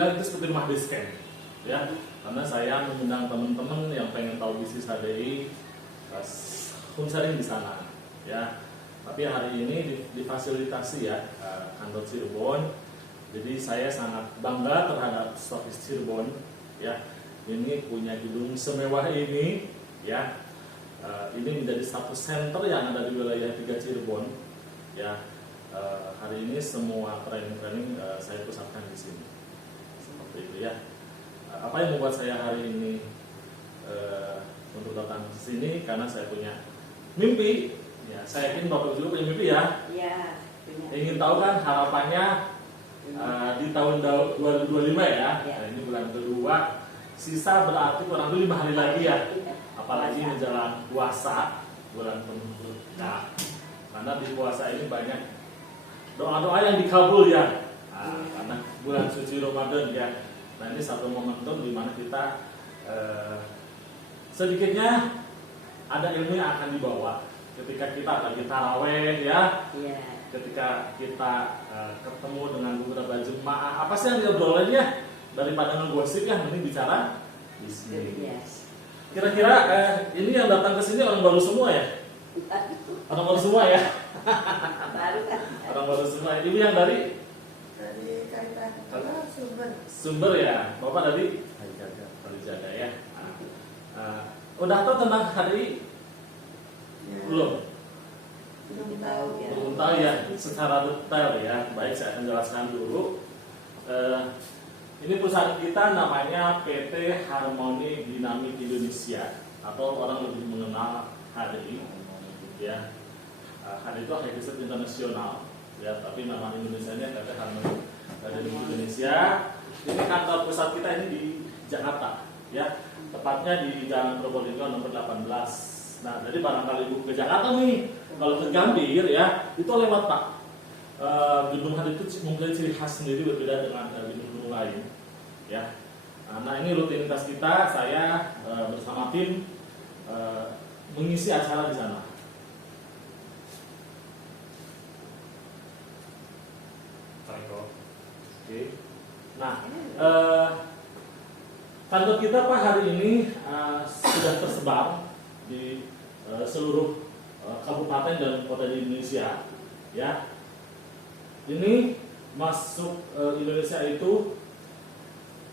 dibilang itu seperti rumah base camp, ya. Karena saya mengundang teman-teman yang pengen tahu bisnis HDI, sering di sana, ya. Tapi hari ini difasilitasi ya kantor Cirebon. Jadi saya sangat bangga terhadap Stokis Cirebon, ya. Ini punya gedung semewah ini, ya. Ini menjadi satu center yang ada di wilayah 3 Cirebon, ya. Hari ini semua training saya pusatkan di sini, seperti itu ya. Apa yang membuat saya hari ini untuk datang ke sini karena saya punya mimpi. Ya, saya yakin Bapak juga punya mimpi ya. Iya. Ingin tahu kan harapannya di tahun 2025 ya. Ya. Nah, ini bulan kedua, sisa berarti kurang lebih 5 hari lagi ya. Apalagi menjelang puasa bulan penuh. Nah, karena di puasa ini banyak doa-doa yang dikabul ya. Karena bulan suci Ramadan ya. Nah, ini satu momentum di mana kita sedikitnya ada ilmu yang akan dibawa ketika kita lagi taraweh ya. Ketika kita ketemu dengan beberapa jemaah, apa sih yang diobrolin ya? Daripada ngegosip ya, mending bicara bisnis. Kira-kira ini yang datang ke sini orang baru semua ya? Orang baru semua ya? Baru kan? Orang baru semua. Ibu yang dari Sumber ya. Bapak dari Kalijaga ya. Udah tahu tentang HDI? Belum. Belum tahu ya secara detail ya. Baik, saya akan jelaskan dulu. Ini perusahaan kita namanya PT Harmoni Dynamic Indonesia atau orang lebih mengenal HDI ya. HDI itu High Desert Internasional ya, tapi nama Indonesianya PT Harmoni Dynamic Indonesia. Ini kantor pusat kita ini di Jakarta ya, tepatnya di Jalan Probolinggo nomor 18. Nah, jadi barangkali ibu ke Jakarta nih, kalau ke Gambir ya, itu lewat Pak. Gedung HDI itu mempunyai ciri khas sendiri berbeda dengan gedung-gedung lain ya. Nah, ini rutinitas kita, saya bersama tim mengisi acara di sana. Oke. Nah, kantor kita Pak hari ini sudah tersebar di seluruh kabupaten dan kota di Indonesia ya. Ini masuk Indonesia itu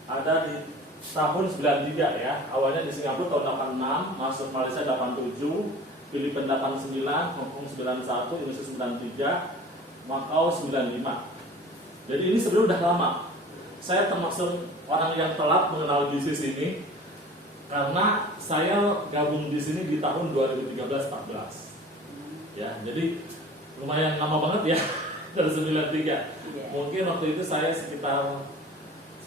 ada di tahun 93 ya. Awalnya di Singapura tahun 86, masuk Malaysia 87, Filipina 89, Hong Kong 91, Indonesia 93, Makau 95. Jadi ini sebenarnya udah lama. Saya termasuk orang yang telat mengenal bisnis ini karena saya gabung di sini di tahun 2013-14. Ya, jadi lumayan lama banget ya. Dari 93. Mungkin waktu itu saya sekitar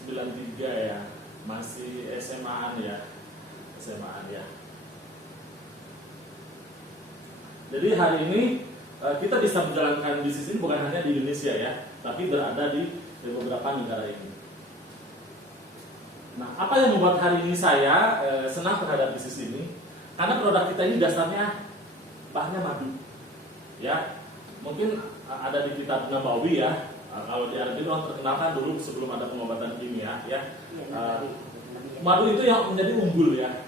93 ya, masih SMA-an ya. Jadi hari ini kita bisa menjalankan bisnis ini bukan hanya di Indonesia ya, tapi berada di beberapa negara ini. Nah, apa yang membuat hari ini saya senang terhadap bisnis ini? Karena produk kita ini dasarnya bahannya madu. Ya, mungkin ada di kitab Nabawi ya. Kalau di Arab itu orang terkenal kan dulu sebelum ada pengobatan kimia ya. Madu itu yang menjadi unggul ya.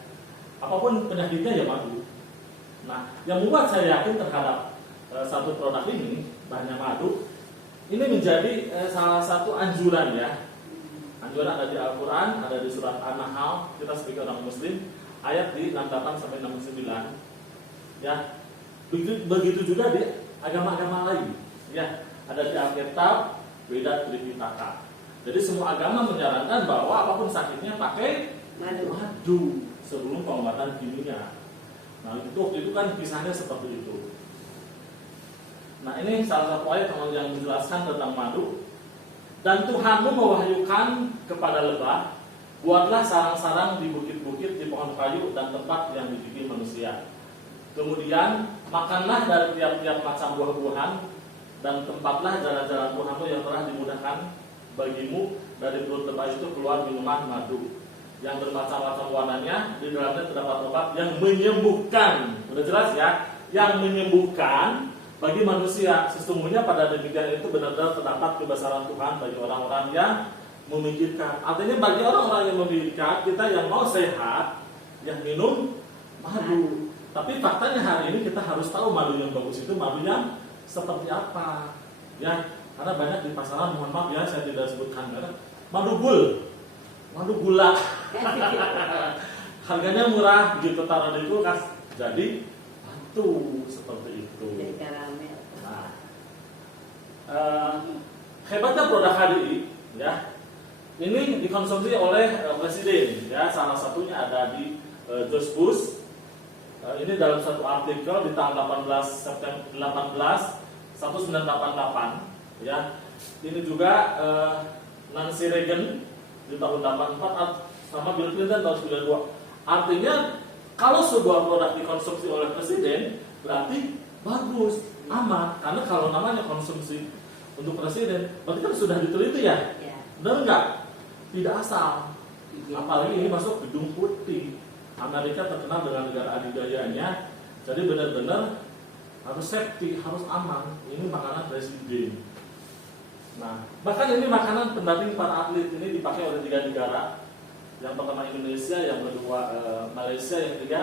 Apapun penyakitnya ya madu. Nah, yang membuat saya yakin terhadap satu produk ini, bahannya madu, ini menjadi salah satu anjuran ya. Anjuran ada di Al-Quran, ada di surat An-Nahl, kita sebagai orang Muslim, ayat di 68 sampai 69. Ya, begitu juga di agama-agama lain. Ya, ada di Alkitab, Weda, Tripitaka. Jadi semua agama menyarankan bahwa apapun sakitnya pakai madu sebelum pengobatan kimia. Nah, waktu itu kan kisahnya seperti itu. Nah, ini salah satu ayat yang menjelaskan tentang madu. Dan Tuhanmu mewahyukan kepada lebah, buatlah sarang-sarang di bukit-bukit, di pohon kayu dan tempat yang dibikin manusia. Kemudian makanlah dari tiap-tiap macam buah-buahan dan tempatlah jalan-jalan Tuhanmu yang telah dimudahkan bagimu. Dari perut lebah itu keluar minuman madu yang bermacam-macam warnanya, di dalamnya terdapat obat yang menyembuhkan. Sudah jelas ya, yang menyembuhkan bagi manusia. Sesungguhnya pada demikian itu benar-benar terdapat kebesaran Tuhan bagi orang-orang yang memikirkan. Artinya bagi orang-orang yang memikirkan, kita yang mau sehat, yang minum madu. Tapi faktanya hari ini kita harus tahu madu yang bagus itu madu yang seperti apa. Ya, karena banyak di pasaran, mohon maaf ya saya tidak sebutkan merek, madu gula. Harganya murah, begitu taruh di kulkas jadi batu seperti itu. Jadi karamel. Nah, hebatnya produk HDI, ya, ini dikonsumsi oleh presiden, ya, salah satunya ada di George Bush. Ini dalam satu artikel di tanggal 18 September 1988, ya. Ini juga Nancy Reagan di tahun 84 sama Bill Clinton tahun 92. Artinya kalau sebuah produk dikonsumsi oleh presiden berarti bagus, aman. Karena kalau namanya konsumsi untuk presiden, berarti kan sudah diteliti ya. Ya. Benar nggak? Tidak asal. Apalagi ini masuk gedung putih. Amerika terkenal dengan negara adidayanya, jadi benar-benar harus safety, harus aman. Ini makanan presiden. Nah, bahkan ini makanan pendamping para atlet, ini dipakai oleh 3 negara. Yang pertama Indonesia, yang kedua Malaysia, yang ketiga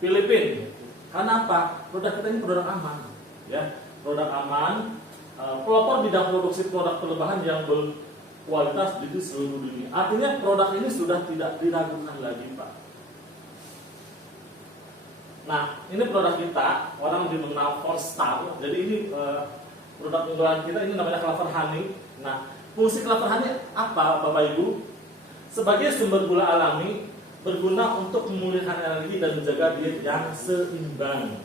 Filipina. Karena apa? Produk kita ini produk aman, ya, produk aman. Pelopor bidang produksi produk perlebahan yang berkualitas di seluruh dunia. Artinya produk ini sudah tidak diragukan lagi, Pak. Nah, ini produk kita, orang dimengenal 4 star. Jadi ini produk unggulan kita, ini namanya Clover Honey. Nah, fungsi Clover Honey apa, Bapak Ibu? Sebagai sumber gula alami, berguna untuk memulihkan energi dan menjaga diet yang seimbang.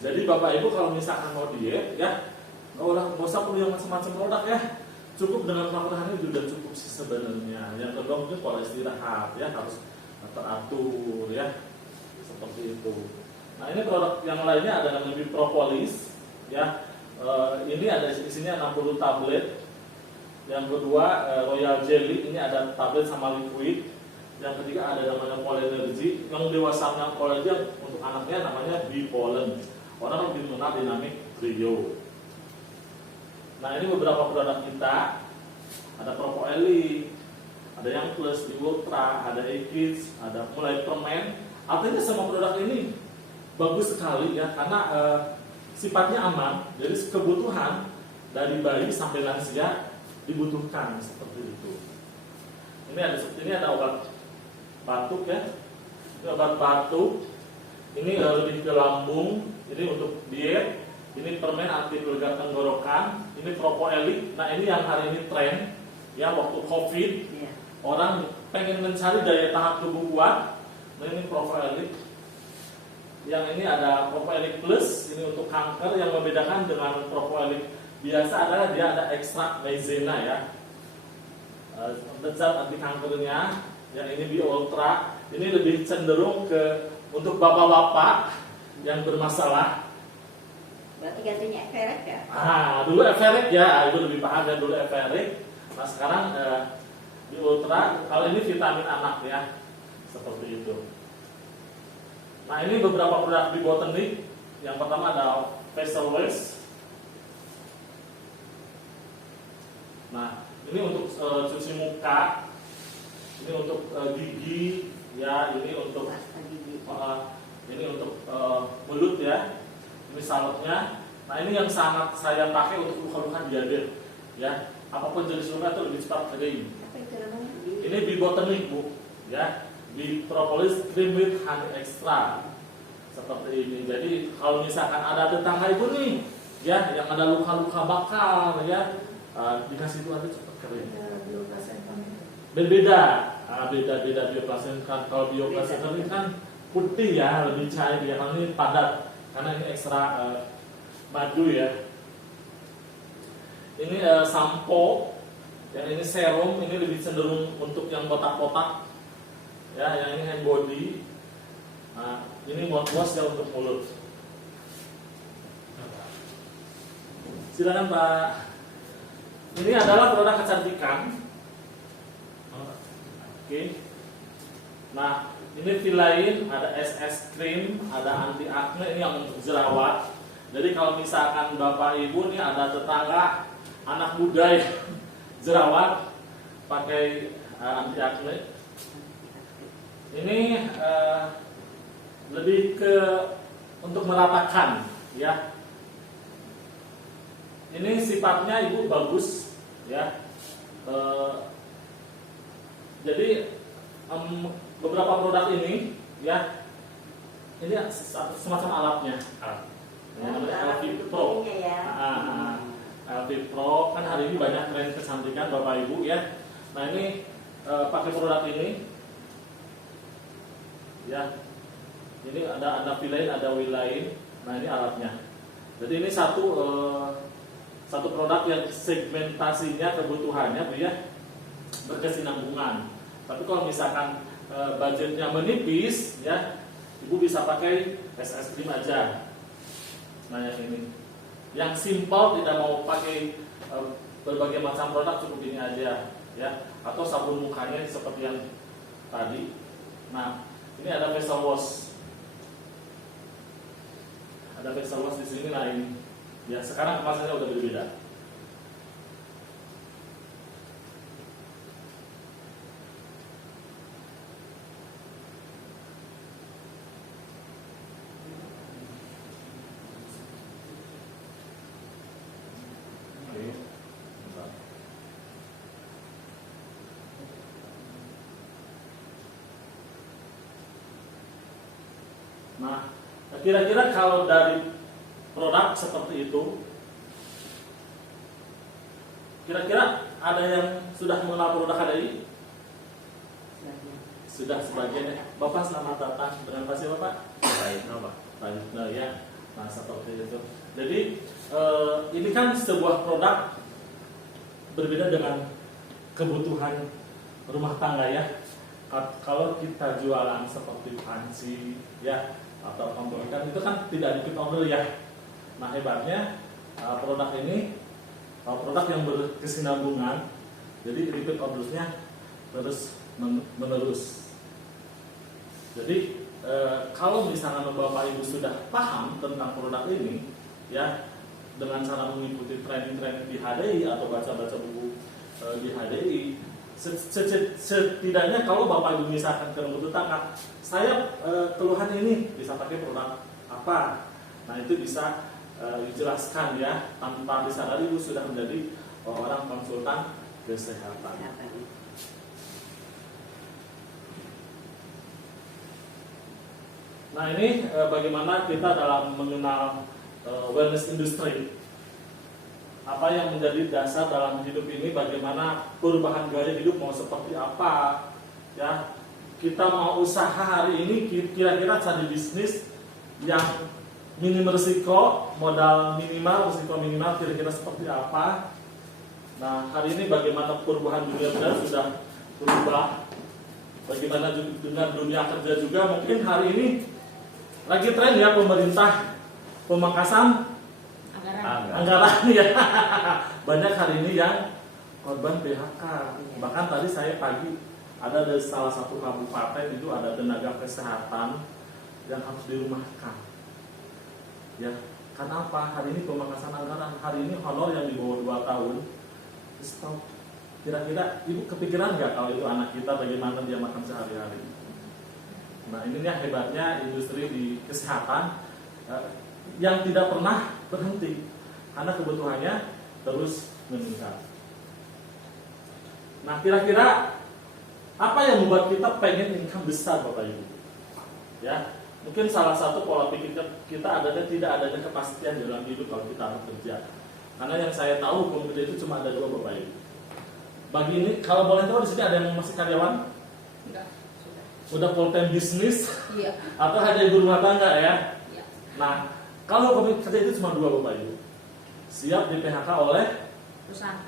Jadi Bapak Ibu kalau misalkan mau diet, ya, nggak usah perlu yang macam-macam produk ya. Cukup dengan Clover Honey sudah cukup sih sebenarnya. Yang kedua mungkin pola istirahat, ya, harus teratur, ya, seperti itu. Nah, ini produk yang lainnya ada namanya Propolis, ya. Ini ada isinya 60 tablet. Yang kedua Royal Jelly, ini ada tablet sama liquid. Yang ketiga ada namanya Polenergy. Yang dewasanya Polenergy, untuk anaknya namanya Bipollen. Orang lebih mengenal Dynamic Trio. Nah, ini beberapa produk kita. Ada Propo Eli, ada yang Plus, di Ultra, ada E-Kids, ada mulai permen. Artinya semua produk ini bagus sekali ya, karena sifatnya aman. Jadi kebutuhan dari bayi sampai lansia dibutuhkan seperti itu. Ini ada obat batuk ya. Ini obat batuk. Ini lebih ke lambung. Ini untuk diet. Ini permen anti pelega tenggorokan. Ini Propo Eli. Nah, ini yang hari ini tren ya, waktu Covid. Ya. Orang pengen mencari daya tahan tubuh kuat. Nah, ini Propo Eli. Yang ini ada Propo Eli Plus. Ini untuk kanker. Yang membedakan dengan Propo Eli biasa adalah dia ada ekstrak maizena ya, zat anti kankernya. Yang ini Bio Ultra, ini lebih cenderung ke untuk bapak-bapak yang bermasalah. Berarti gantinya Everett ya? Dulu Everett ya, itu lebih paham ya, dulu Everett. Nah, sekarang Bio Ultra. Kalau ini vitamin anak ya, seperti itu. Nah, ini beberapa produk di Botanik. Yang pertama ada Facial Wash. Nah, ini untuk cuci muka, ini untuk gigi, ya, ini untuk mulut ya, ini salutnya. Nah, ini yang sangat saya pakai untuk luka-luka diabetes, ya. Apapun jenis luka itu lebih cepat kering. Apa itu namanya? Ini Bibotanik Bu, ya, Propolis Cream with Honey Extra, seperti ini. Jadi kalau misalkan ada tetangga ibu nih, ya, yang ada luka-luka bakal, ya. Dikasih itu aja cepat kering. Berbeda, beda bioplasenta. Kalau bioplasenta ini kan putih ya, lebih cair ya. Kalau ini padat, karena ini ekstra madu ya. Ini sampo, yang ini serum, ini lebih cenderung untuk yang kotak-kotak. Ya, yang ini hand body. Nah, ini mouthwash ya untuk mulut. Silakan Pak. Ini adalah produk kecantikan. Oke. Nah, ini Vilain, ada SS cream, ada anti acne, ini yang untuk jerawat. Jadi kalau misalkan Bapak Ibu nih ada tetangga anak muda yang jerawat, pakai anti acne. Ini lebih ke untuk meratakan, ya. Ini sifatnya Ibu bagus, ya. Jadi beberapa produk ini, ya, ini semacam alatnya. LV Pro. LV Pro kan hari ini banyak tren kecantikan Bapak Ibu, ya. Nah ini pakai produk ini, ya. Ini ada V-line, ada W-line. Nah ini alatnya. Jadi ini satu produk yang segmentasinya kebutuhannya, Bu, ya, berkesinambungan. Tapi kalau misalkan budgetnya menipis, ya, Ibu bisa pakai es krim aja. Nah yang ini, yang simple, tidak mau pakai berbagai macam produk, cukup ini aja, ya. Atau sabun mukanya seperti yang tadi. Nah ini ada facial wash. Ada facial wash di sini. Nah ini, ya, sekarang kemasannya udah berbeda. Nah, kira-kira kalau dari produk seperti itu, kira-kira ada yang sudah mengenal produk HDI? Sudah sebagian, ya. Bapak selamat datang. Dengan pasti Bapak? Baik, Bapak. Baik, nah, ya. Nah seperti itu. Jadi ini kan sebuah produk berbeda dengan kebutuhan rumah tangga, ya. Kalau kita jualan seperti panci, ya, atau kompor ikan, itu kan tidak repeat order, ya. Nah hebatnya produk ini produk yang berkesinambungan, jadi repeat ordersnya terus menerus. Jadi kalau misalnya Bapak Ibu sudah paham tentang produk ini, ya, dengan cara mengikuti training-training di HDI atau baca-baca buku di HDI, setidaknya kalau Bapak Ibu misalkan kemudian tangkap, saya keluhan ini bisa pakai produk apa, nah itu bisa dijelaskan, ya, tanpa disadari Ibu sudah menjadi orang konsultan kesehatan. Nah ini bagaimana kita dalam mengenal wellness industry. Apa yang menjadi dasar dalam hidup ini, bagaimana perubahan gaya hidup mau seperti apa, ya. Kita mau usaha hari ini, kira-kira cari bisnis yang minim risiko, modal minimal, risiko minimal, kira-kira seperti apa. Nah hari ini bagaimana perubahan dunia sudah berubah, bagaimana dengan dunia kerja juga. Mungkin hari ini lagi tren, ya, pemerintah pemangkasan anggaran, ya. Banyak hari ini yang korban PHK. Bahkan tadi saya pagi ada dari salah satu kabupaten itu ada tenaga kesehatan yang harus dirumahkan, ya. Karena apa? Hari ini pemangkasan anggaran, hari ini honor yang di bawah 2 tahun stop. Kira-kira Ibu kepikiran nggak kalau itu anak kita bagaimana dia makan sehari-hari? Nah ininya hebatnya industri di kesehatan yang tidak pernah berhenti karena kebutuhannya terus meningkat. Nah kira-kira apa yang membuat kita pengen income besar, Bapak Ibu? Ya, mungkin salah satu pola pikir kita adalah tidak adanya kepastian dalam hidup kalau kita harus kerja. Karena yang saya tahu hukum kerja itu cuma ada 2, Bapak Ibu. Bagi ini, kalau boleh tahu di sini ada yang masih karyawan? Enggak, Udah full time bisnis? Iya. Atau hanya ibu rumah tangga, ya? Iya. Nah, kalau hukum kerja itu cuma 2, Bapak Ibu. Siap di PHK oleh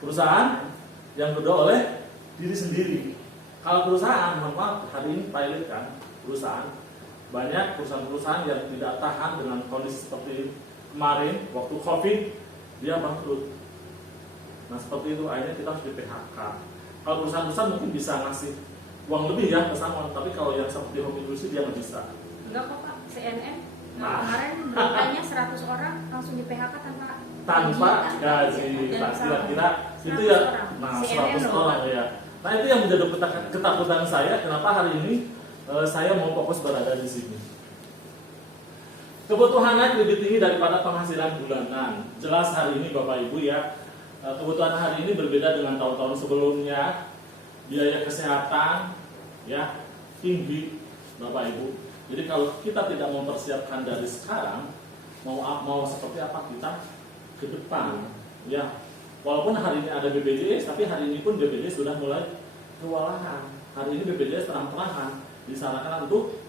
perusahaan, yang kedua oleh diri sendiri. Kalau perusahaan, mohon maaf, hari ini pilot kan perusahaan, banyak perusahaan-perusahaan yang tidak tahan dengan kondisi seperti kemarin waktu COVID, dia bangkrut. Nah seperti itu, akhirnya kita harus di PHK. Kalau perusahaan besar mungkin bisa ngasih uang lebih, ya, pesangon, tapi kalau yang seperti home industry dia nggak bisa. Enggak kok Pak, CNN Nah. kemarin beritanya 100 orang langsung di PHK tanpa Gaji. Dan Nah, kira-kira itu 100 ya. orang. Nah CNN 100 loh, orang, Pak. ya. Nah itu yang menjadi ketakutan saya. Kenapa hari ini saya mau fokus berada di sini. Kebutuhan naik lebih tinggi daripada penghasilan bulanan. Jelas hari ini Bapak Ibu ya, kebutuhan hari ini berbeda dengan tahun-tahun sebelumnya. Biaya kesehatan ya tinggi Bapak Ibu. Jadi kalau kita tidak mempersiapkan dari sekarang, mau seperti apa kita ke depan ya. Walaupun hari ini ada BPJS, tapi hari ini pun BPJS sudah mulai kewalahan. Hari ini BPJS terang-terangan disarankan untuk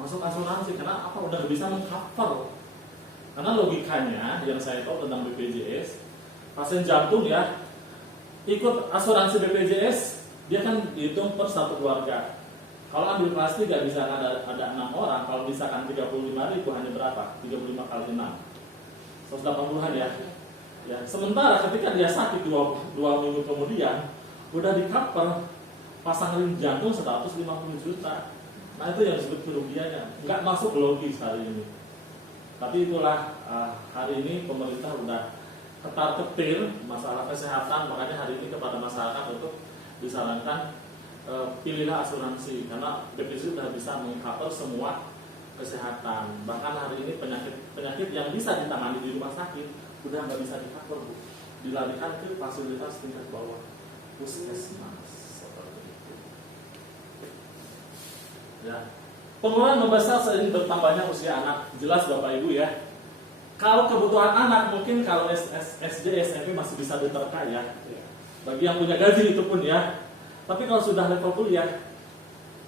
masuk asuransi karena apa, udah bisa mengcover. Karena logikanya yang saya tahu tentang BPJS, pasien jantung ya ikut asuransi BPJS, dia kan dihitung per satu keluarga. Kalau ambil kelas 3 bisa ada 6 orang, kalau misalkan 35.000 hanya berapa? 35 kali 6 180-an ya. Ya, sementara ketika dia sakit 2 minggu kemudian udah di cover pasang ring jantung 150 juta. Nah itu yang disebut kerugiannya, nggak masuk logis hari ini. Tapi itulah hari ini pemerintah udah ketar-ketir masalah kesehatan, makanya hari ini kepada masyarakat untuk disarankan pilihlah asuransi karena BPJS sudah bisa mengcover semua kesehatan. Bahkan hari ini penyakit yang bisa ditangani di rumah sakit udah nggak bisa di-cover, Bu. Dilarikan ke fasilitas tingkat bawah, puskesmas seperti itu. Ya. Pengeluaran membesar seiring bertambahnya usia anak. Jelas Bapak Ibu ya. Kalau kebutuhan anak mungkin kalau SD, SMP masih bisa diterka ya. Bagi yang punya gaji itu pun ya. Tapi kalau sudah level kuliah,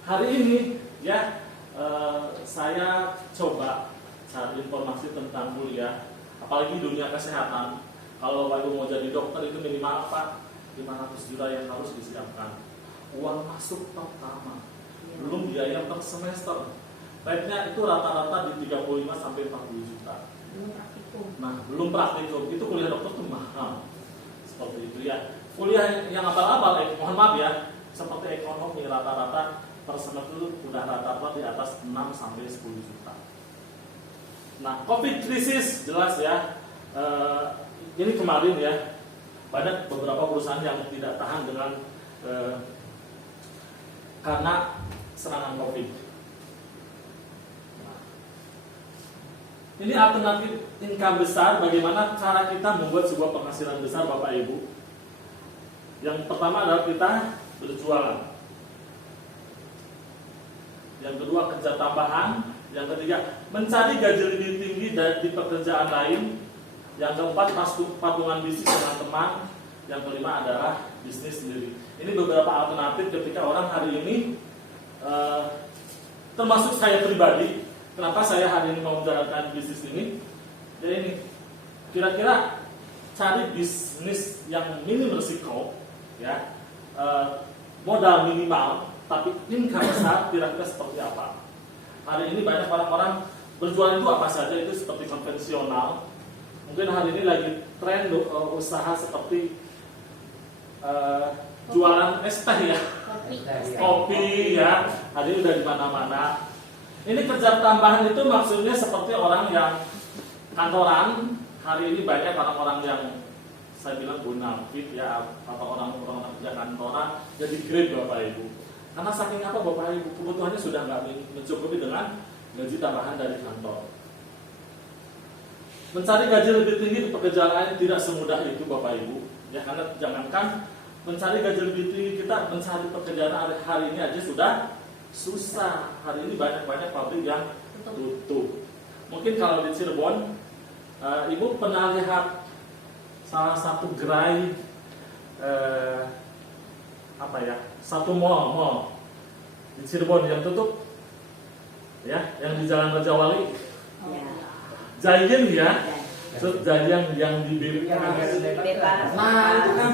hari ini ya saya coba cari informasi tentang kuliah, apalagi dunia kesehatan. Kalau Bapak Ibu mau jadi dokter itu minimal apa? 500 juta yang harus disiapkan. Uang masuk pertama, belum biaya per semester. Rate-nya itu rata-rata di 35 sampai 40 juta. Belum praktikum. Nah, belum praktikum. Itu kuliah dokter tuh mahal. Seperti itu ya. Kuliah yang abal-abal, mohon maaf ya, seperti ekonomi rata-rata per semester itu udah rata-rata di atas 6 sampai 10 juta. Nah, COVID krisis jelas ya. Ini kemarin ya, banyak beberapa perusahaan yang tidak tahan dengan karena serangan COVID. Nah, ini alternatif income besar. Bagaimana cara kita membuat sebuah penghasilan besar, Bapak Ibu? Yang pertama adalah kita berjualan. Yang kedua kerja tambahan. Yang ketiga mencari gaji lebih tinggi dari pekerjaan lain. Yang keempat patungan bisnis dengan teman. Yang kelima adalah bisnis sendiri. Ini beberapa alternatif ketika orang hari ini termasuk saya pribadi. Kenapa saya hari ini mau menjalankan bisnis ini? Jadi ini kira-kira cari bisnis yang minim risiko ya. Modal minimal tapi income besar, kira-kira seperti apa? Hari ini banyak orang-orang berjualan itu apa saja, itu seperti konvensional. Mungkin hari ini lagi tren usaha seperti jualan es teh ya, kopi ya, hari ini udah di mana-mana. Ini kerja tambahan itu maksudnya seperti orang yang kantoran. Hari ini banyak orang-orang yang saya bilang bonafit ya, atau orang-orang kerja kantoran jadi grade Bapak Ibu. Karena saking apa Bapak Ibu, kebutuhannya sudah nggak mencukupi dengan gaji tambahan dari kantor. Mencari gaji lebih tinggi di pekerjaan lain tidak semudah itu Bapak Ibu. Ya, karena jangankan mencari gaji lebih tinggi, kita mencari pekerjaan hari ini aja sudah susah. Hari ini banyak pabrik yang tutup. Mungkin kalau di Cirebon, Ibu pernah lihat salah satu gerai satu mall di Cirebon yang tutup ya, yang di Jalan Raja Wali. Giant ya, Giant yang di bebas. Nah itu kan,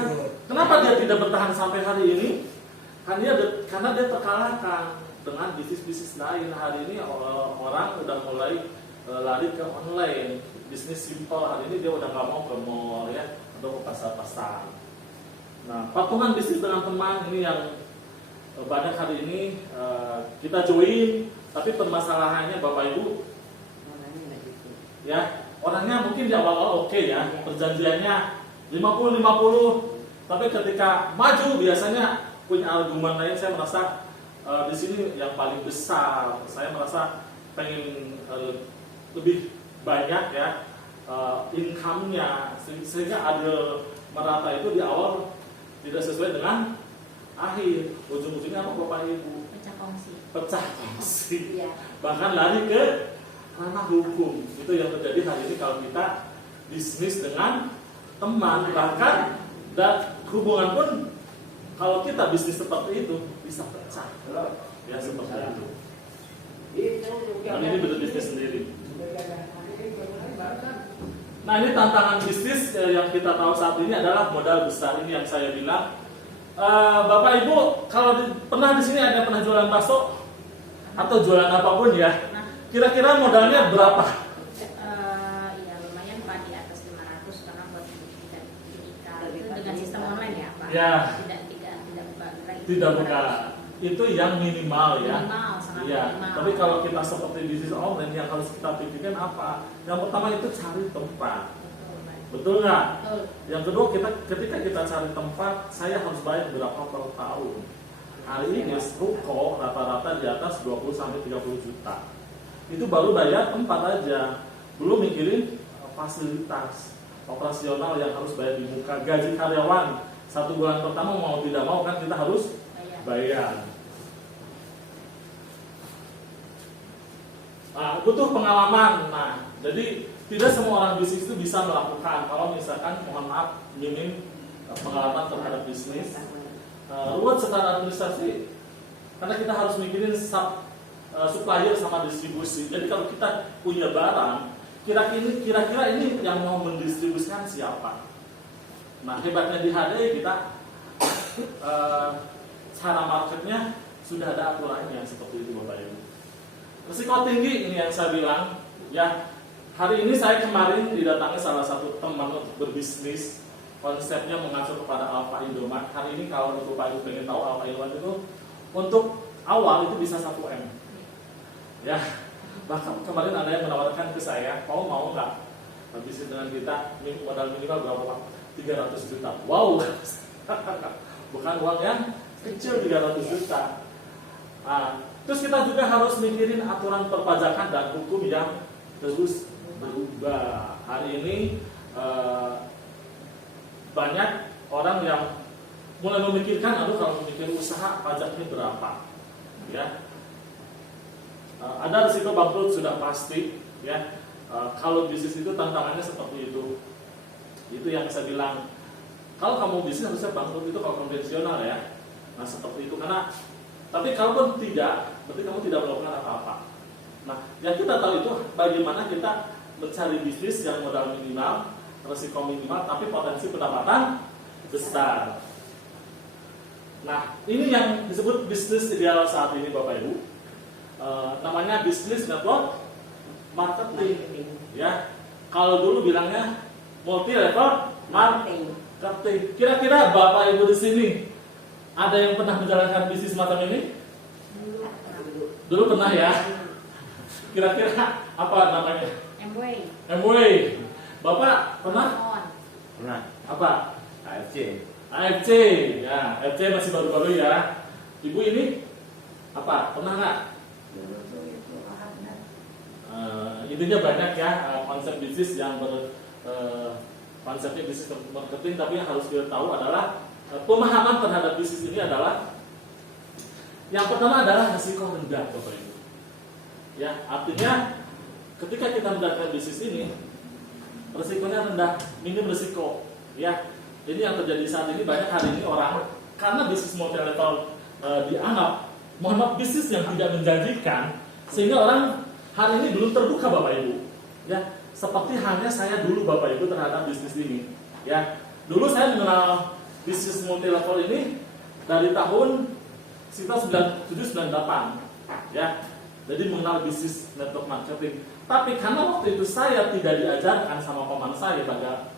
kenapa dia tidak bertahan sampai hari ini? Karena dia terkalahkan dengan bisnis-bisnis lain. Hari ini orang udah mulai lari ke online, bisnis simpel. Hari ini dia udah nggak mau ke mall ya, atau ke pasar-pasar. Nah, patungan bisnis dengan teman ini yang banyak hari ini kita join, tapi permasalahannya Bapak Ibu ya, orangnya mungkin di awal-awal oke ya, perjanjiannya 50-50, tapi ketika maju biasanya punya argumen lain, saya merasa di sini yang paling besar. Saya merasa pengen lebih banyak ya income-nya, sehingga adil merata itu di awal tidak sesuai dengan akhir. Ujung-ujungnya apa Bapak Ibu? Pecah kongsi. Pecah kongsi. Iya. Bahkan lari ke ranah hukum. Itu yang terjadi hari ini kalau kita bisnis dengan teman, bahkan dan hubungan pun kalau kita bisnis seperti itu bisa pecah. Ya seperti itu. Dan ini betul bisnis sendiri. Nah, ini tantangan bisnis yang kita tahu saat ini adalah modal besar. Ini yang saya bilang. Bapak Ibu, kalau pernah di sini ada pernah jualan bakso atau jualan apapun ya, kira-kira modalnya berapa? Ya lumayan Pak, di atas 500 karena buat kita itu dengan sistem online ya Pak. Ya. Tidak buka gerai. Tidak buka. Itu yang minimal ya. Minimal, sangat Iya. minimal. Tapi kalau kita seperti bisnis online yang harus kita pikirkan apa? Yang pertama itu cari tempat. Betul, Pak. Betul nggak? Betul. Yang kedua, ketika kita cari tempat, saya harus bayar berapa per tahun. Hari ini ruko rata-rata di atas 20-30 juta. Itu baru bayar tempat aja, belum mikirin fasilitas operasional yang harus bayar di muka, gaji karyawan 1 bulan pertama mau tidak mau kan kita harus bayar. Nah, butuh pengalaman. Nah, jadi tidak semua orang bisnis itu bisa melakukan. Kalau misalkan mohon maaf minim pengalaman terhadap bisnis, ruwet secara administrasi, karena kita harus mikirin supplier sama distribusi. Jadi kalau kita punya barang, kira-kira ini yang mau mendistribusikan siapa? Nah, hebatnya di HDI kita cara marketnya sudah ada aturannya seperti itu Bapak Ibu. Risiko tinggi ini yang saya bilang ya. Hari ini saya kemarin didatangi salah satu teman untuk berbisnis, konsepnya mengacu kepada Alfa Indomaret. Hari ini kalau Bapak Ibu pengen tahu Alfa Indomaret itu untuk awal itu bisa 1M. Ya, bahkan kemarin ada yang menawarkan ke saya, kau mau nggak bisnis dengan kita, modal minimal berapa Pak? 300 juta. Wow, bukan uang yang kecil 300 juta. Nah, terus kita juga harus mikirin aturan perpajakan dan hukum yang terus berubah. Hari ini banyak orang yang mulai memikirkan, aduh kalau memikir usaha pajaknya berapa, ya. Ada risiko bangkrut sudah pasti, ya. Kalau bisnis itu tantangannya seperti itu. Itu yang saya bilang. Kalau kamu bisnis harusnya bangkrut itu kalau konvensional ya. Nah seperti itu karena. Tapi kalaupun tidak, berarti kamu tidak melakukan apa-apa. Nah, yang kita tahu itu bagaimana kita mencari bisnis yang modal minimal, risiko minimal, tapi potensi pendapatan besar. Nah, ini yang disebut bisnis ideal saat ini Bapak Ibu. Namanya bisnis network marketing. Ya, kalau dulu bilangnya multi level marketing. Kira-kira Bapak Ibu di sini ada yang pernah menjalankan bisnis macam ini? Dulu pernah ya. Kira-kira apa namanya? MW. Bapak pernah? Pernah. Apa? AFC. AFC. Ya, AFC masih baru-baru ya. Ibu ini apa? Pernah nggak? Intinya banyak ya konsep bisnis yang konsepnya bisnis marketing, tapi yang harus kita tahu adalah pemahaman terhadap bisnis ini adalah yang pertama adalah risiko rendah Bapak Ibu. Ya, artinya ketika kita menjalankan bisnis ini risikonya rendah, minim risiko. Ya, ini yang terjadi saat ini banyak hari ini orang karena bisnis multi level dianggap mohon maaf bisnis yang tidak menjanjikan sehingga orang hari ini belum terbuka Bapak Ibu. Ya, seperti hanya saya dulu Bapak Ibu terhadap bisnis ini. Ya, dulu saya mengenal bisnis multi level ini dari tahun sekitar 97-98. Ya, jadi mengenal bisnis network marketing. Tapi karena waktu itu saya tidak diajarkan sama paman saya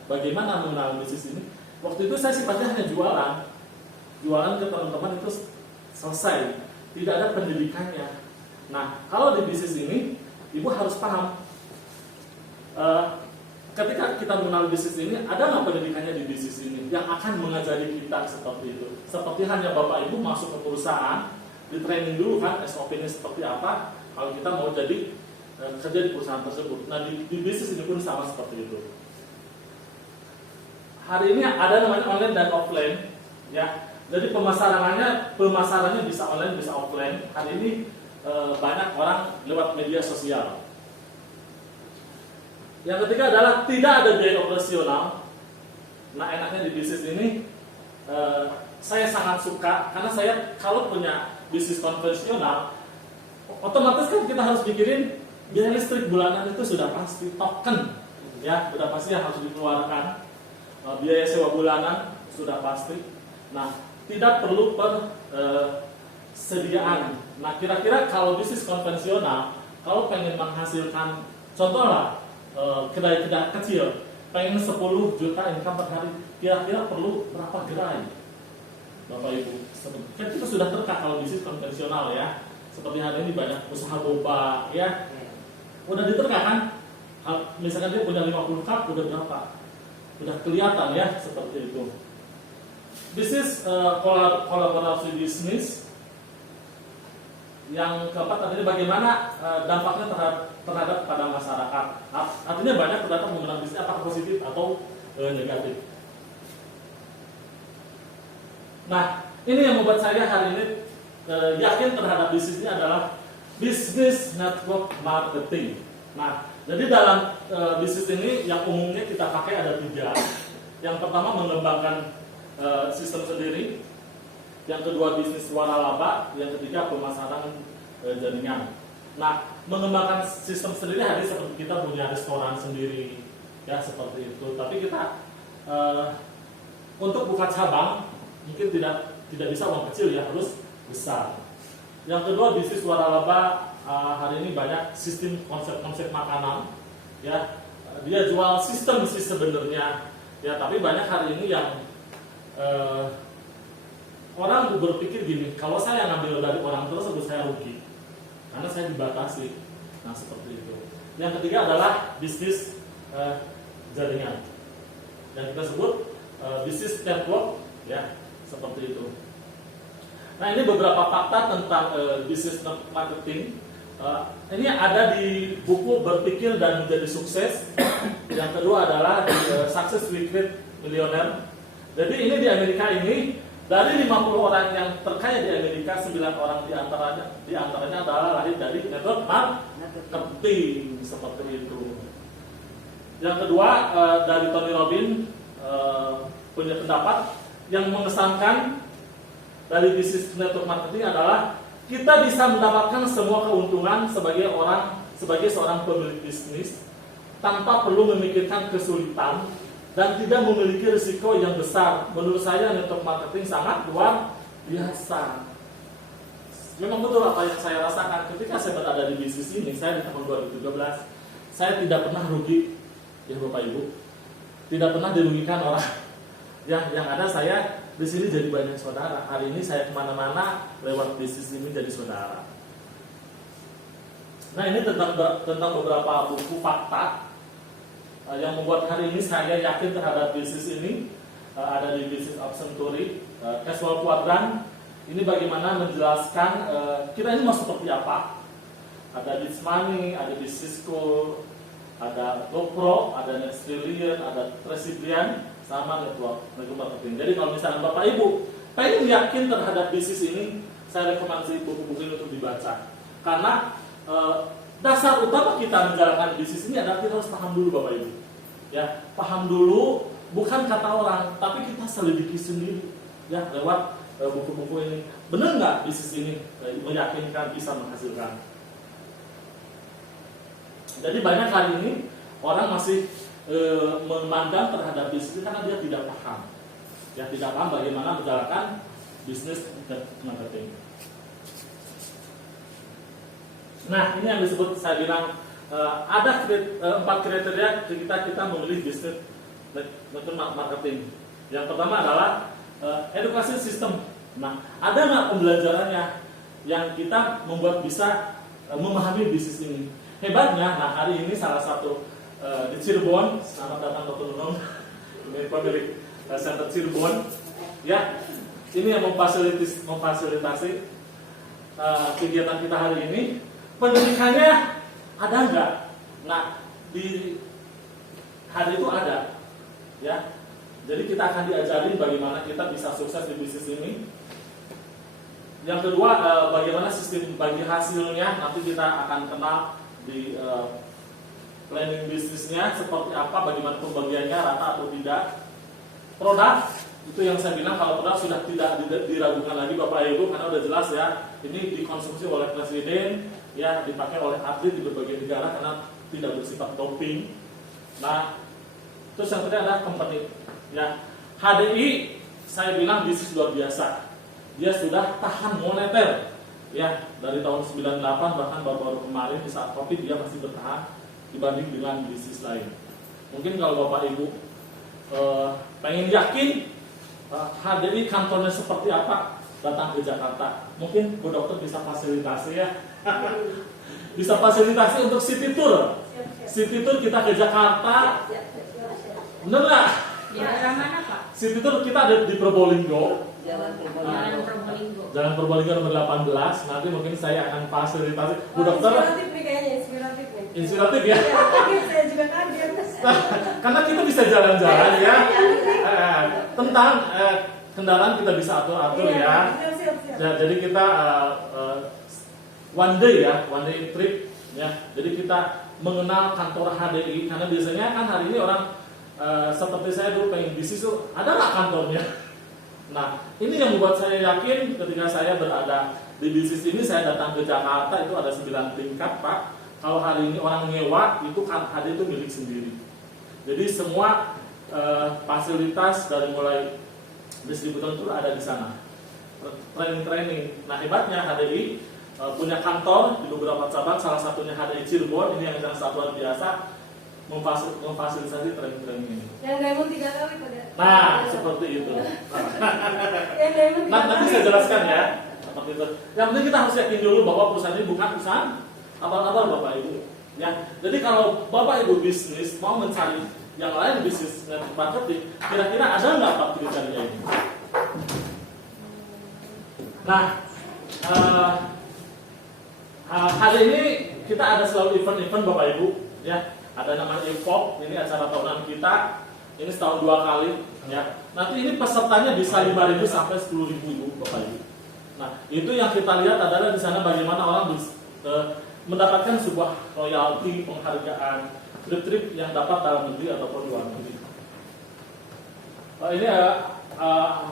bagaimana mengenal bisnis ini, waktu itu saya sifatnya hanya jualan ke teman-teman itu selesai, tidak ada pendidikannya. Nah, kalau di bisnis ini, ibu harus paham ketika kita mengenal bisnis ini, ada nggak pendidikannya di bisnis ini yang akan mengajari kita seperti itu? Seperti hanya Bapak Ibu masuk ke perusahaan, di training dulu kan SOP-nya seperti apa, kalau kita mau jadi kerja di perusahaan tersebut. Nah di bisnis ini pun sama seperti itu. Hari ini ada namanya online dan offline, ya. Jadi pemasarannya bisa online, bisa offline. Hari ini banyak orang lewat media sosial. Yang ketiga adalah tidak ada biaya operasional. Nah enaknya di bisnis ini saya sangat suka karena saya kalau punya bisnis konvensional, otomatis kan kita harus pikirin biaya listrik bulanan itu sudah pasti token, ya sudah pasti yang harus dikeluarkan. Biaya sewa bulanan sudah pasti. Nah tidak perlu persediaan. Nah kira-kira kalau bisnis konvensional, kalau pengen menghasilkan, contoh lah kedai-kedai kecil, pengen 10 juta income per hari, kira-kira perlu berapa gerai? Bapak Ibu, kan kita sudah terka kalau bisnis konvensional ya. Seperti hari ini banyak usaha boba ya. Udah diterka kan? Misalkan dia punya 50 cup, udah berapa? Udah kelihatan ya seperti itu. Bisnis kolaborasi bisnis. Yang keempat adalah bagaimana dampaknya terhadap pada masyarakat. Artinya banyak terdapat menggunakan bisnis apakah positif atau negatif. Nah, ini yang membuat saya hari ini yakin terhadap bisnis ini adalah business network marketing. Nah, jadi dalam bisnis ini yang umumnya kita pakai ada 3. Yang pertama mengembangkan sistem sendiri. Yang kedua bisnis waralaba, yang ketiga pemasaran jaringan. Nah, mengembangkan sistem sendiri hari seperti kita punya restoran sendiri, ya seperti itu. Tapi kita untuk buka cabang mungkin tidak bisa uang kecil ya, harus besar. Yang kedua bisnis waralaba hari ini banyak sistem konsep-konsep makanan, ya dia jual sistem sih sebenarnya, ya tapi banyak hari ini yang orang berpikir gini, kalau saya ngambil dari orang tersebut saya rugi, karena saya dibatasi. Nah seperti itu. Yang ketiga adalah bisnis jaringan, yang kita sebut bisnis network, ya seperti itu. Nah ini beberapa fakta tentang bisnis marketing. Ini ada di buku Berpikir dan Menjadi Sukses. Yang kedua adalah di Success with Millionaire. Jadi ini di Amerika ini, dari 50 orang yang terkaya di Amerika, 9 orang di antaranya adalah lahir dari network marketing, seperti itu. Yang kedua dari Tony Robbins punya pendapat yang mengesankan dari bisnis network marketing adalah kita bisa mendapatkan semua keuntungan sebagai seorang pemilik bisnis tanpa perlu memikirkan kesulitan dan tidak memiliki risiko yang besar. Menurut saya network marketing sangat luar biasa. Memang betul apa yang saya rasakan ketika saya berada di bisnis ini. Saya di tahun 2013, saya tidak pernah rugi, ya Bapak Ibu. Tidak pernah dirugikan orang. Yang ada saya di sini jadi banyak saudara. Hari ini saya kemana-mana lewat bisnis ini jadi saudara. Nah ini tentang beberapa buku fakta yang membuat hari ini saya yakin terhadap bisnis ini. Ada di Business of Century, Cashflow Quadrant. Ini bagaimana menjelaskan kita ini mau seperti apa. Ada Biz Money, ada Business School, ada GoPro, ada Next Trillion, ada Tresibrian, sama network marketing. Jadi kalau misalnya Bapak Ibu pengen yakin terhadap bisnis ini, saya rekomendasi buku-buku ini untuk dibaca. Karena dasar utama kita menjalankan bisnis ini adalah kita harus paham dulu Bapak Ibu. Ya, paham dulu, bukan kata orang, tapi kita selidiki sendiri ya lewat buku-buku ini. Benar nggak bisnis ini meyakinkan bisa menghasilkan? Jadi banyak kali ini orang masih memandang terhadap bisnis karena dia tidak paham. Ya, tidak paham bagaimana menjalankan bisnis marketing. Nah, ini yang disebut saya bilang ada 4 kriteria kita memilih bisnis marketing. Yang pertama adalah edukasi sistem. Nah, ada nggak pembelajarannya yang kita membuat bisa memahami bisnis ini? Hebatnya, nah hari ini salah satu di Cirebon. Selamat datang Dr. Nunung, ini pemilik Center Cirebon. Ya, ini yang memfasilitasi kegiatan kita hari ini. Pendidikannya ada nggak? Nah, di hari itu ada, ya. Jadi kita akan diajarin bagaimana kita bisa sukses di bisnis ini. Yang kedua, bagaimana sistem bagi hasilnya. Nanti kita akan kenal di planning bisnisnya seperti apa, bagaimana pembagiannya, rata atau tidak. Produk itu yang saya bilang, kalau produk sudah tidak diragukan lagi Bapak Ibu, karena udah jelas ya, ini dikonsumsi oleh presiden, ya, dipakai oleh atlet di berbagai negara karena tidak bersifat doping. Nah, terus yang ketiga adalah company, ya. HDI saya bilang bisnis luar biasa. Dia sudah tahan moneter, ya, dari tahun 98 bahkan baru-baru kemarin di saat Covid dia masih bertahan dibanding dengan bisnis lain. Mungkin kalau Bapak Ibu pengen yakin HDI kantornya seperti apa, datang ke Jakarta. Mungkin Bu Dokter bisa fasilitasi ya. Bisa fasilitasi untuk city tour. City tour kita ke Jakarta. Bener nggak? Di daerah mana Pak? City tour kita ada di Probolinggo. Jalan Jalan Probolinggo. Jalan Probolinggo nomor 18. Nanti mungkin saya akan fasilitasi. Bu Dokter Inspiratif nih kayaknya, inspiratif nih. inspiratif ya. Iya, kaget, saya juga kaget. Karena kita bisa jalan-jalan ya. Tentang kendaraan kita bisa atur-atur ya. Siap. Ya, jadi kita one day ya, one day trip ya. Jadi kita mengenal kantor HDI karena biasanya kan hari ini orang seperti saya dulu pengen bisnis tuh ada nggak kantornya. Nah, ini yang membuat saya yakin ketika saya berada di bisnis ini, saya datang ke Jakarta itu ada 9 tingkat Pak. Kalau hari ini orang nyewa itu kan HDI itu milik sendiri. Jadi semua fasilitas dari mulai distributor itu ada di sana. Training. Nah, hebatnya HDI punya kantor di beberapa cabang, salah satunya HDI Cirebon, ini yang sangat luar biasa memfasilitasi training ini. Yang diamond 3 kali pada. Nah, seperti itu. Yang diamond 3 kali. Nanti saya jelaskan ya, seperti itu. Yang penting kita harus yakin dulu bahwa perusahaan ini bukan perusahaan abal-abal Bapak Ibu. Ya, jadi kalau Bapak Ibu bisnis mau mencari yang lain bisnis network marketing, kira-kira ada nggak Pak kriteria ini? Nah, hari ini kita ada selalu event-event Bapak Ibu, ya. Ada namanya Evok, ini acara tahunan kita. Ini setahun 2 kali, ya. Nanti ini pesertanya bisa 5.000 sampai 10.000 Bapak Ibu. Nah, itu yang kita lihat adalah di sana bagaimana orang mendapatkan sebuah royalti, penghargaan, trip-trip yang dapat dalam negeri ataupun luar negeri. Ini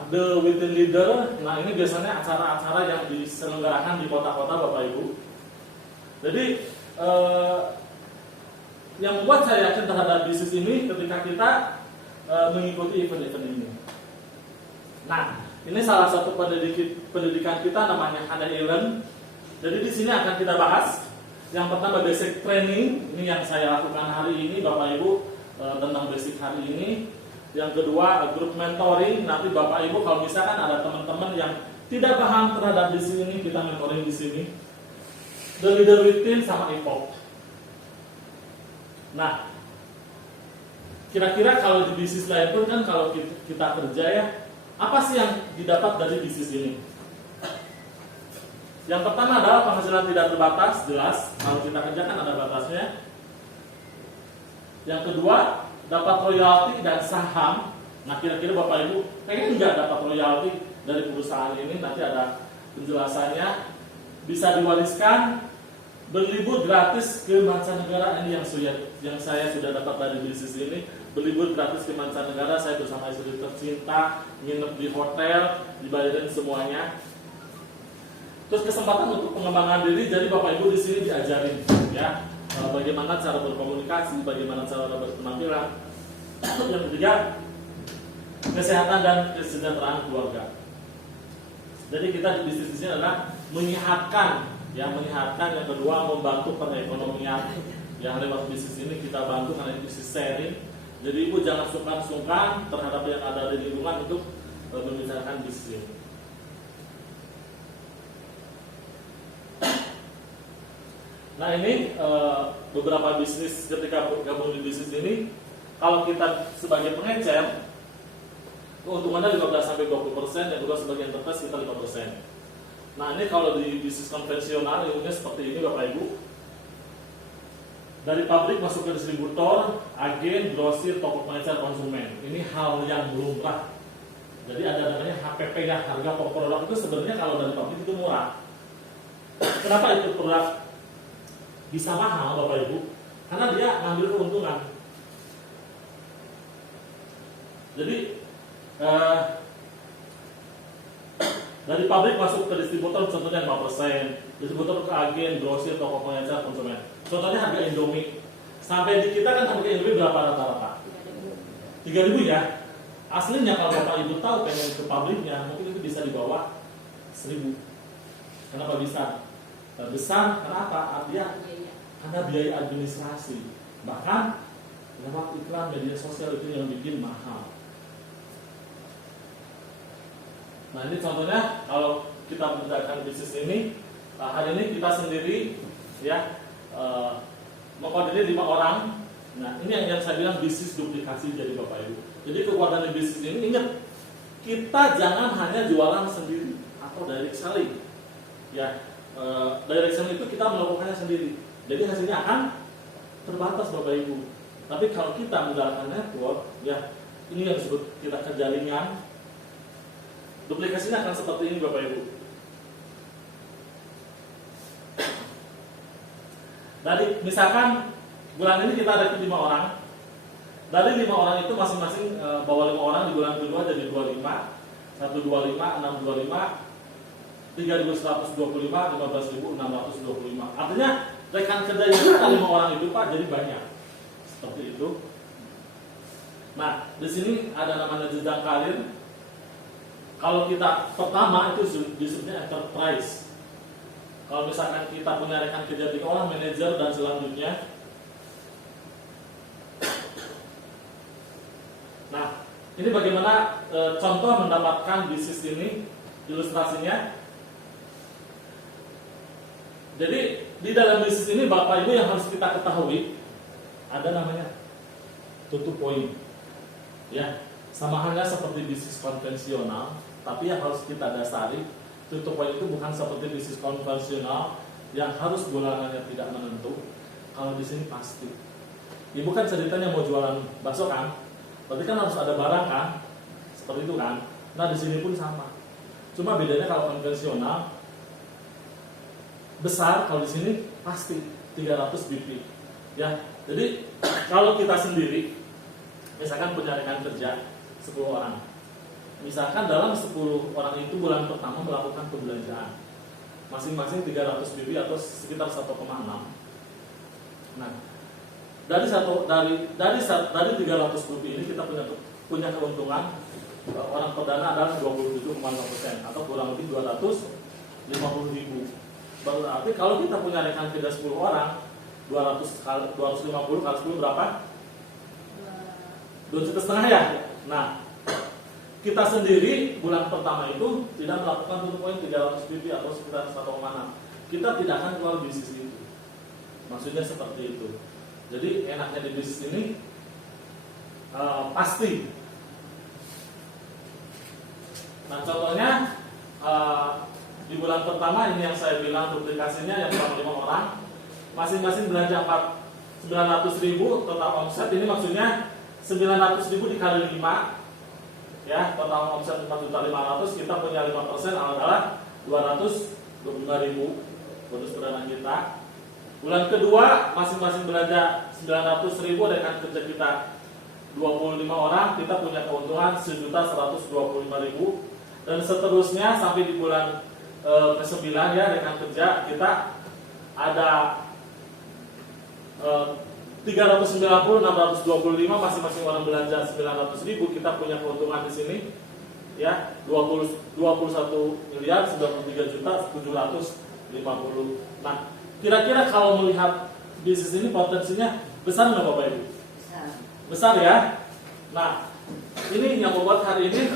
The Within Leader. Nah, ini biasanya acara-acara yang diselenggarakan di kota-kota Bapak Ibu. Jadi yang membuat saya yakin terhadap bisnis ini ketika kita mengikuti event-event ini. Nah, ini salah satu pendidikan kita namanya HDI Learn. Jadi di sini akan kita bahas. Yang pertama basic training, ini yang saya lakukan hari ini Bapak Ibu tentang basic hari ini. Yang kedua group mentoring, nanti Bapak Ibu kalau misalkan ada teman-teman yang tidak paham terhadap bisnis ini, kita mentoring di sini. The Leader Within sama Epoch. Nah, kira-kira kalau di bisnis lain pun kan kalau kita kerja ya, apa sih yang didapat dari bisnis ini? Yang pertama adalah penghasilan tidak terbatas, jelas. Kalau kita kerjakan ada batasnya. Yang kedua, dapat royalti dan saham. Nah, kira-kira Bapak Ibu pengen nggak dapat royalti dari perusahaan ini? Nanti ada penjelasannya. Bisa diwariskan, berlibur gratis ke mancanegara. Ini yang saya sudah dapat dari bisnis ini. Berlibur gratis ke mancanegara, saya bersama istri tercinta, nginep di hotel, dibayarin semuanya. Terus kesempatan untuk pengembangan diri, jadi Bapak Ibu di sini diajarin ya bagaimana cara berkomunikasi, bagaimana cara berpenampilan. Yang ketiga, kesehatan dan kesejahteraan keluarga. Jadi kita di bisnis ini adalah menyehatkan. Yang kedua membantu perekonomian. Yang lewat bisnis ini kita bantu karena ini bisnis sharing. Jadi Ibu jangan sungkan-sungkan terhadap yang ada di lingkungan untuk membicarakan bisnis ini. Nah ini beberapa bisnis ketika gabung di bisnis ini, kalau kita sebagai pengecer, keuntungannya 15-20%, yang juga sebagai enterprise kita 5%. Nah ini kalau di bisnis konvensional ilmunya seperti ini Bapak Ibu. Dari pabrik masuk ke distributor, agen, grosir, toko pengecer, konsumen. Ini hal yang lumrah. Jadi ada namanya HPP ya, harga pokok produk itu sebenarnya kalau dari pabrik itu murah. Kenapa itu produk bisa mahal Bapak Ibu? Karena dia ngambil keuntungan. Jadi dari pabrik masuk ke distributor contohnya 5%, distributor ke agen, grosir, toko pengecer, konsumen. Contohnya harga Indomie. Sampai di kita kan harga Indomie berapa rata-rata? 3.000 ya. Aslinya kalau Bapak Ibu tahu pengen ke pabriknya, mungkin itu bisa di bawah 1.000. Kenapa bisa? Besar, kenapa? Karena biaya administrasi. Bahkan lewat iklan media sosial itu yang bikin mahal. Nah ini contohnya kalau kita mengerjakan bisnis ini, hari ini kita sendiri ya mengkoordinir 5 orang. Nah ini yang saya bilang bisnis duplikasi jadi Bapak Ibu. Jadi kekuatan di bisnis ini ingat, kita jangan hanya jualan sendiri atau direct selling. Ya, direct selling itu kita melakukannya sendiri. Jadi hasilnya akan terbatas Bapak Ibu. Tapi kalau kita menggunakan network, ya ini yang disebut kita kerja ringan. Duplikasinya akan seperti ini Bapak Ibu. Dari misalkan bulan ini kita ada 5 orang. Dari 5 orang itu masing-masing bawa 5 orang di bulan kedua jadi 25, 125, 625, 3.125, 15.625. Artinya rekan kerja yang kita 5 orang itu Pak jadi banyak. Seperti itu. Nah, di sini ada namanya jenjang karir. Kalau kita pertama itu disebutnya enterprise. Kalau misalkan kita punya rekan kerja 3 orang, manajer dan selanjutnya. Nah, ini bagaimana contoh mendapatkan bisnis ini, ilustrasinya. Jadi di dalam bisnis ini Bapak Ibu yang harus kita ketahui ada namanya tutup poin. Ya, sama halnya seperti bisnis konvensional, tapi yang harus kita dasari tutup poin itu bukan seperti bisnis konvensional yang harus bulanannya tidak menentu. Kalau di sini pasti. Ibu kan ceritanya mau jualan bakso kan? Berarti kan harus ada barang kan, seperti itu kan. Nah di sini pun sama. Cuma bedanya kalau konvensional besar, kalau di sini pasti 300 BP. Ya, jadi kalau kita sendiri, misalkan punya rekan kerja 10 orang, misalkan dalam 10 orang itu bulan pertama melakukan pembelanjaan, masing-masing 300 BP atau sekitar 1,6. Nah, dari 300 rupiah ini kita punya keuntungan orang perdana adalah 27,5% atau kurang lebih 250.000. Berarti kalau kita punya rekan kerja 10 orang, 250 kali 10 berapa? 2,5 ya. Nah, kita sendiri bulan pertama itu tidak melakukan tutup poin 300 BP atau sekitar 1,6. Kita tidak akan keluar bisnis itu. Maksudnya seperti itu. Jadi enaknya di bisnis ini pasti. Nah contohnya di bulan pertama ini yang saya bilang duplikasinya yang 5 orang, masing-masing belanja 900.000 total omset. Ini maksudnya 900.000 dikali 5, ya total omset 4.500.000, kita punya 5% adalah 225.000 bonus perdana kita. Bulan kedua masing-masing belanja 900.000, rekan kerja kita 25 orang, kita punya keuntungan 1.125.000, dan seterusnya sampai di bulan ke-9 ya rekan kerja kita ada 390, 625, masing-masing orang belanja 900.000, kita punya keuntungan di sini ya 21 miliar 93 juta 750. Nah, kira-kira kalau melihat bisnis ini potensinya besar nggak Bapak Ibu? Besar ya. Nah, ini yang membuat hari ini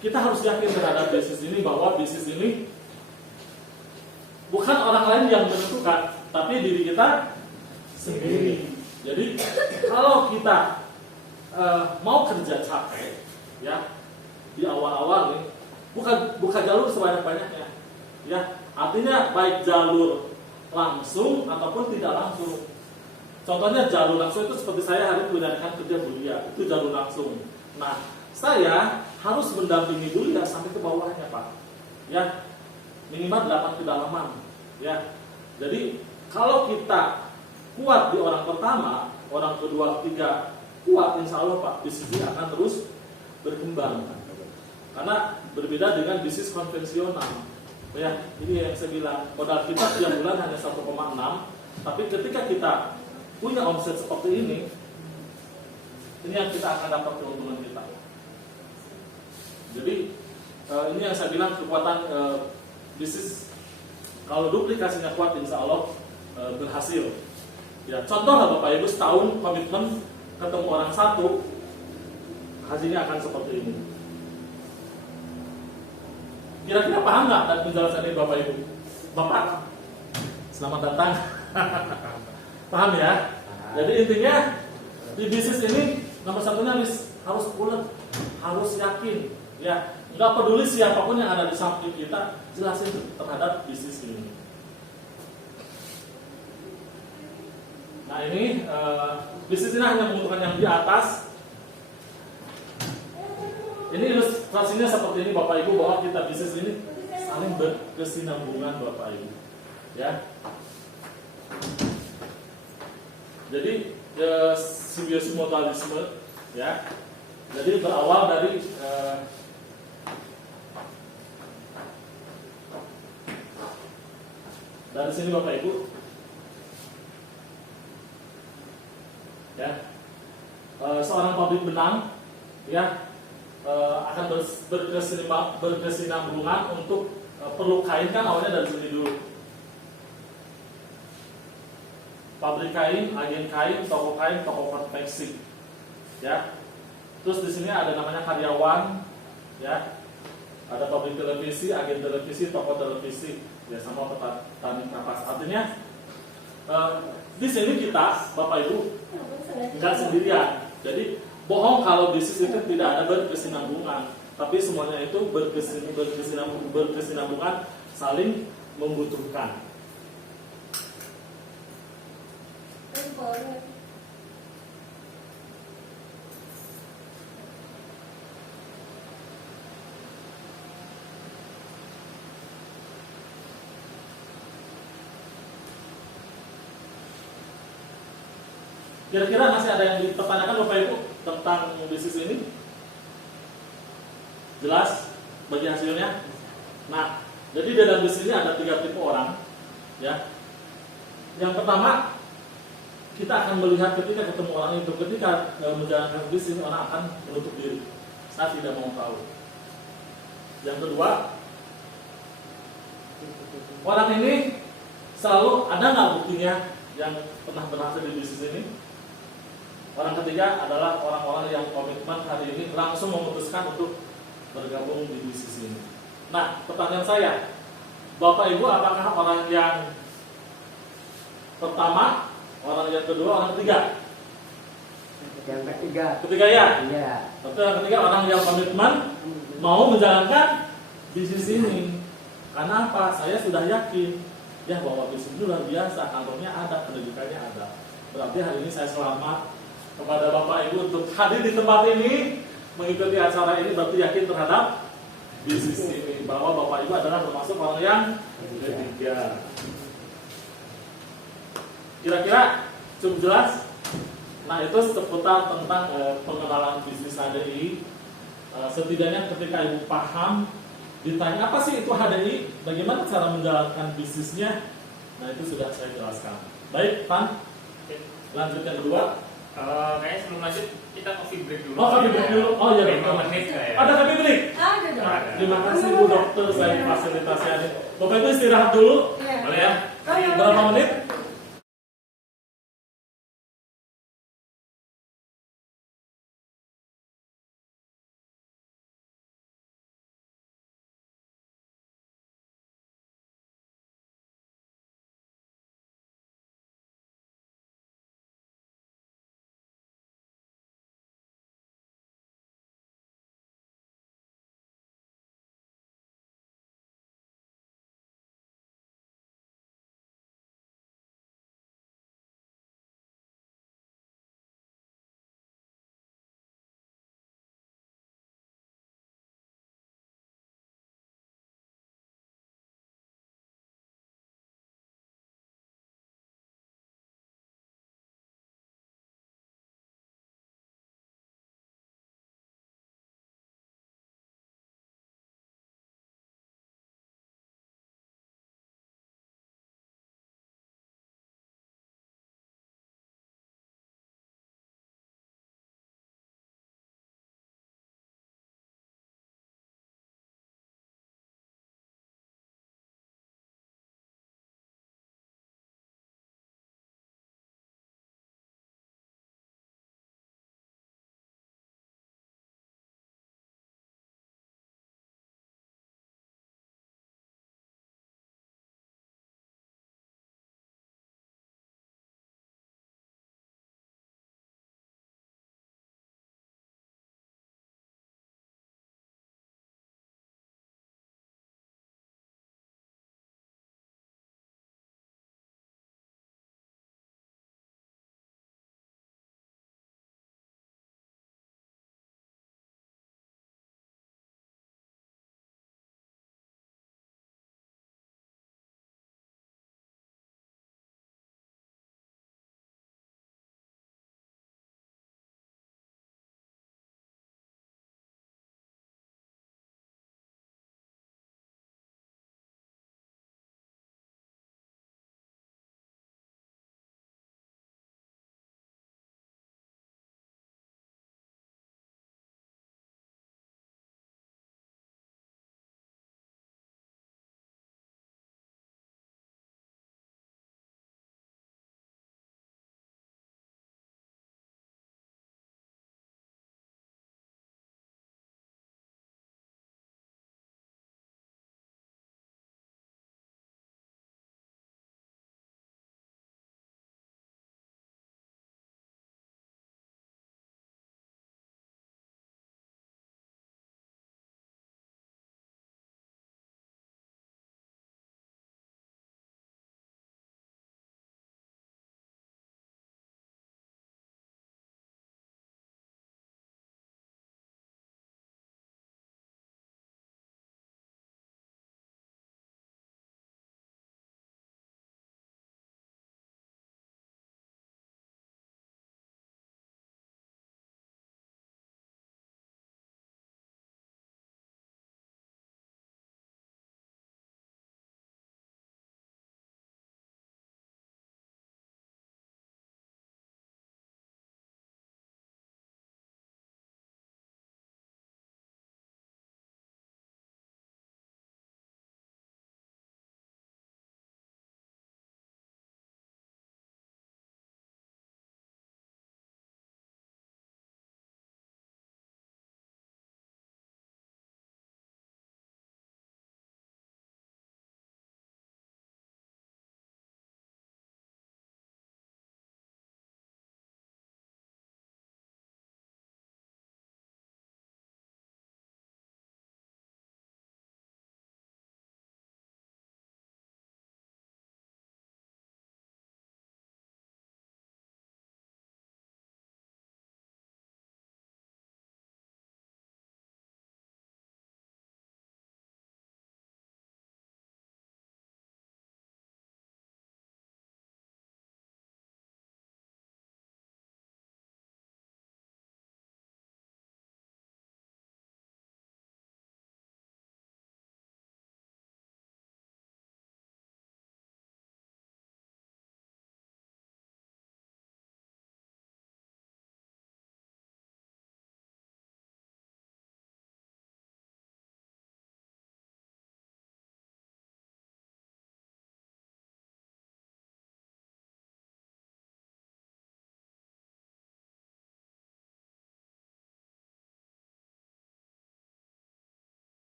kita harus yakin terhadap bisnis ini, bahwa bisnis ini bukan orang lain yang menentukan, tapi diri kita sendiri. Jadi kalau kita mau kerja capek, ya di awal-awal nih, buka jalur sebanyak-banyaknya, ya artinya baik jalur langsung ataupun tidak langsung. Contohnya jalur langsung itu seperti saya hari ini menjalankan kerja Bulia, itu jalur langsung. Nah, saya harus mendampingi Bulia sampai ke bawahnya, Pak. Ya, minimal 8 kedalaman. Ya, jadi kalau kita kuat di orang pertama, orang kedua, ketiga kuat, insya Allah Pak, bisnis ini akan terus berkembang. Karena berbeda dengan bisnis konvensional. Ya, ini yang saya bilang, modal kita setiap bulan hanya 1,6, tapi ketika kita punya omset seperti ini yang kita akan dapat keuntungan kita. Jadi ini yang saya bilang kekuatan bisnis. Kalau duplikasinya kuat, insya Allah berhasil. Ya, contoh lah Bapak Ibu, setahun komitmen ketemu orang satu, hasilnya akan seperti ini. Kira-kira paham nggak dan penjelasan ini Bapak Ibu? Bapak, selamat datang. Paham ya? Jadi intinya di bisnis ini nomor satunya harus ulet, harus yakin. Ya, nggak peduli siapapun yang ada di samping kita, jelasin terhadap bisnis ini. Nah ini bisnis ini hanya menguntungkan yang di atas. Ini ilustrasinya seperti ini Bapak Ibu, bahwa kita bisnis ini saling berkesinambungan Bapak Ibu. Ya. Jadi simbiosis mutualisme, ya. Jadi berawal dari sini Bapak Ibu, ya, seorang pabrik benang, ya, akan berkesinambungan untuk perlu kain kan awalnya dari sini dulu. Pabrik kain, agen kain, toko konveksi, ya. Terus di sini ada namanya karyawan, ya. Ada pabrik televisi, agen televisi, toko televisi, ya, sama petani kapas. Artinya di sini kita, Bapak Ibu, nggak sendirian. Jadi bohong kalau bisnis itu tidak ada berkesinambungan, tapi semuanya itu berkesinambungan, saling membutuhkan. Kira-kira masih ada yang dipertanyakan Bapak Ibu tentang bisnis ini? Jelas bagi hasilnya? Nah, jadi dalam bisnis ini ada 3 tipe orang, ya. Yang pertama, kita akan melihat ketika ketemu orang itu, ketika menjalankan bisnis, orang akan menutup diri. Saya tidak mau tahu. Yang kedua, orang ini selalu ada nggak buktinya yang pernah berhasil di bisnis ini? Orang ketiga adalah orang-orang yang komitmen hari ini langsung memutuskan untuk bergabung di bisnis ini. Nah, pertanyaan saya, Bapak Ibu, apakah orang yang pertama, orang yang kedua, orang ketiga? Yang ketiga. Ketiga ya? Iya. Tapi yang ketiga orang yang komitmen mau menjalankan bisnis ini. Karena apa? Saya sudah yakin ya bahwa bisnis itu luar biasa, kantornya ada, pendidikannya ada. Berarti hari ini saya selamat kepada Bapak Ibu untuk hadir di tempat ini, mengikuti acara ini, berarti yakin terhadap bisnis ini, bahwa Bapak Ibu adalah termasuk orang yang ketiga. Kira-kira cukup jelas? Nah, itu seputar tentang pengenalan bisnis HDI. Setidaknya ketika Ibu paham, ditanya apa sih itu HDI, bagaimana cara menjalankan bisnisnya, nah itu sudah saya jelaskan. Baik, Pan, lanjut yang kedua. Kayaknya sebelum lanjut kita coffee break dulu. Oh, coffee break dulu. Oh iya, 5 menit kayak. ada coffee break. Ada dong. Ada. Terima kasih Bu Dokter, saya fasilitasi. Bapak itu istirahat dulu. Iya. Boleh ya? Berapa menit?